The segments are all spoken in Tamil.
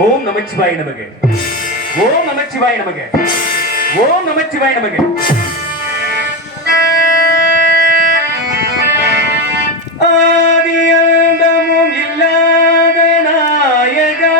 ஓம் நமச்சிவாய நமக. ஓம் நமச்சிவாய நமக. ஓம் நமச்சிவாய நமக. ஆதியந்தமும் இல்லாத நாயகா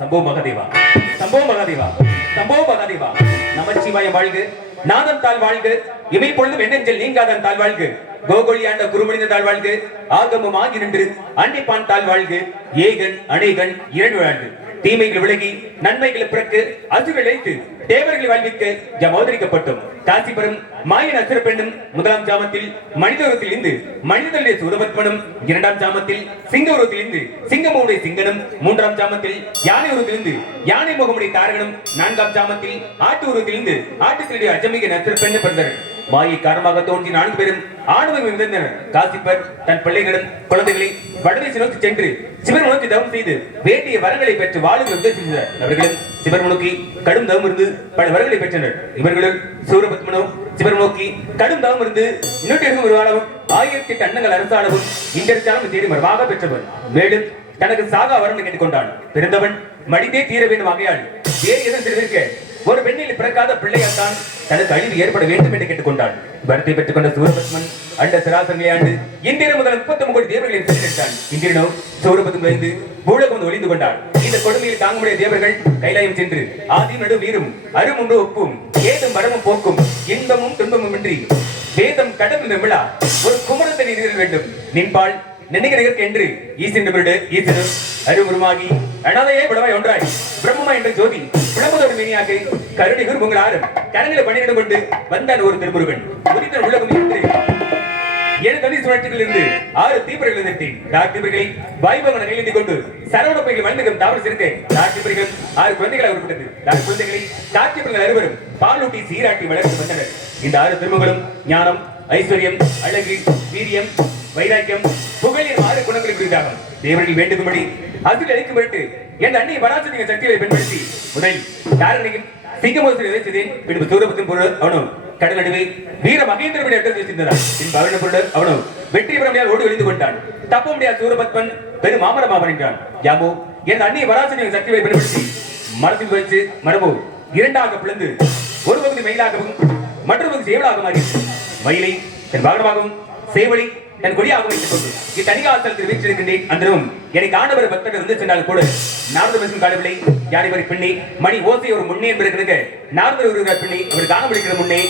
சம்போ மகாதேவா, சம்போ மகாதேவா, சம்போ மகாதேவா. நமச்சிவாய வாழ்க, நாதன் தாழ் வாழ்க, இமை பொழுதும் எண்ணெஞ்சல் நீங்காதன் தாழ் வாழ்க, கோகொழி ஆண்ட குருமணிந்த தாழ் வாழ்க, ஆகமம் ஆகி நின்று அன்னிப்பான் தாழ் வாழ்க, ஏகன் அநேகன் இரண்டு வாழ்க. தீமைகள் விலகி நன்மைகள் பிறக்கு அசுகள் வைத்து தேவர்களை வாழ்விக்க ஜமோதரிக்கப்பட்டோம். காசிபுரம் மாயன் அசுர பெண்ணும் முதலாம் ஜாமத்தில் மனித உருவத்தில் இருந்து மனிதனுடைய சூரபத்மனும், இரண்டாம் ஜாமத்தில் சிங்க உருவத்தில் இருந்து சிங்கமுடைய சிங்கனும், மூன்றாம் ஜாமத்தில் யானை உருவத்திலிருந்து யானை முகமுடைய தாரகனும், நான்காம் ஜாமத்தில் ஆட்டு உருவத்திலிருந்து ஆட்டுக்களுடைய அஜமிக அசுர பெண்ணு பிறந்தனர். மாயை காரணமாக தோன்றி 4 பேரும் ஆணவம் இருந்தனர். காசிப்பர் தன் பிள்ளைகளும் குழந்தைகளை வடதிசை நோக்கி சென்று சிவன் நோக்கி தவம் செய்து வேண்டிய வரங்களை பெற்று வாழும் உத்தேசித்தனர். அவர்களும் சிவன் நோக்கி கடும் தவம் இருந்து பல வரங்களை பெற்றனர். இவர்களும் சூரபத்மனோ சிவன் நோக்கி கடும் தவம் இருந்து இன்னொரு ஒரு 1008 அன்னங்கள் அரசாளவும் இன்றெடுத்தாலும் தேடி மரமாக பெற்றவர். மேலும் தனக்கு சாகா வரம் கேட்டுக்கொண்டான். பிறந்தவன் மடித்தே தீர வேண்டும் ஆகையால் வேறு எதுவும் செய்திருக்க ஒரு பெண்ணில் பிறக்காத பிள்ளையால்தான் தனக்கு அழிவு ஏற்பட வேண்டும் என்று கேட்டுக்கொண்டான். வரத்தை பெற்றுக் கொண்ட சூரபத்மன் அண்ட சராசரியை ஆண்டு இந்திரன் முதல் 39 கோடி தேவர்களை சென்றெடுத்தான். இந்திரனோ சூரபத்மன் விளைந்து பூலகம் வந்து ஒளிந்து கொண்டான். இந்த கொடுமையில் தாங்குமுடைய தேவர்கள் கைலாயம் சென்று ஆதி நடு நீரும் அரும் ஒன்று ஒப்பும் ஏதும் வரமும் போக்கும் இன்பமும் துன்பமும் இன்றி வேதம் கடவுள் விழா ஒரு குமரத்தை நீர் வேண்டும் நின்பாள் நினைக்கிறதற்கு என்று ஈசன் ஈசனும் அருமுருமாகி அனாதையே விடவாய் ஒன்றாய் பிரம்மமா என்ற ஜோதி விளம்பதோடு மீனியாக கருணை குருபங்கள் ஆறும் கரங்களை பணியிடம் கொண்டு வந்தான் ஒரு திருமுருகன் உதித்த உலகம் என்று 7 தனி சுழற்சிகள் இருந்து 6 தீபர்கள் நிறுத்தி டாக்டர்களை வாய்பவனை நிலைந்து கொண்டு சரவண பையில் வளர்ந்துகம் தாவர சிறுத்தை டாக்டர்கள் 6 குழந்தைகளை உருப்பட்டது. குழந்தைகளை டாக்டர்கள் அறுவரும் பாலூட்டி சீராட்டி வளர்த்து வந்தனர். இந்த 6 திருமகளும் ஞானம், ஐஸ்வர்யம், அழகு, வீரியம், வைராக்கியம், புகழின் 6 குணங்களை குறித்தாகும். தேவர்கள் வேண்டும்படி அசில் அழைக்கும் பொருட்டு என் அன்னை பராசக்திய சக்திகளை பயன்படுத்தி முதலில் தாரணையும் சிங்கமோசனை செய்தேன். பின்பு சூரபத்தின் பொருள் அவனும் கடல் நடுவே வீர மகேந்திரபடி அட்டத்தை செய்தார். பின் பவன பொருள் அவனும் வெற்றி பெற முடியாது ஓடி ஒளிந்து கொண்டான். தப்ப முடியாத சூரபத்மன் பெரும் மாமரமாமன் என்றான். யாமோ என் அன்னை பராசக்திய சக்திகளை பயன்படுத்தி மரத்தில் வைத்து மரபோ இரண்டாக பிளந்து ஒரு பகுதி மயிலாகவும் மற்றொரு பகுதி சேவலாக மாறி மயிலை என் வாகனமாகவும் சேவலி என் கொடியாக வைத்துக் கொண்டு இத்தனிகாசலத்தில் வீற்றிருக்கின்றேன். அன்றவும் எனக்கு ஆண்டவர் பக்தர்கள் வந்து சென்றால் கூட நாரத பேசும் காலவில்லை. யாரை வரை பின்னி மணி ஓசை ஒரு முன்னே என்பதற்கு நாரதர் ஒரு பின்னி அவர் காண முடிக்கிற முன்னே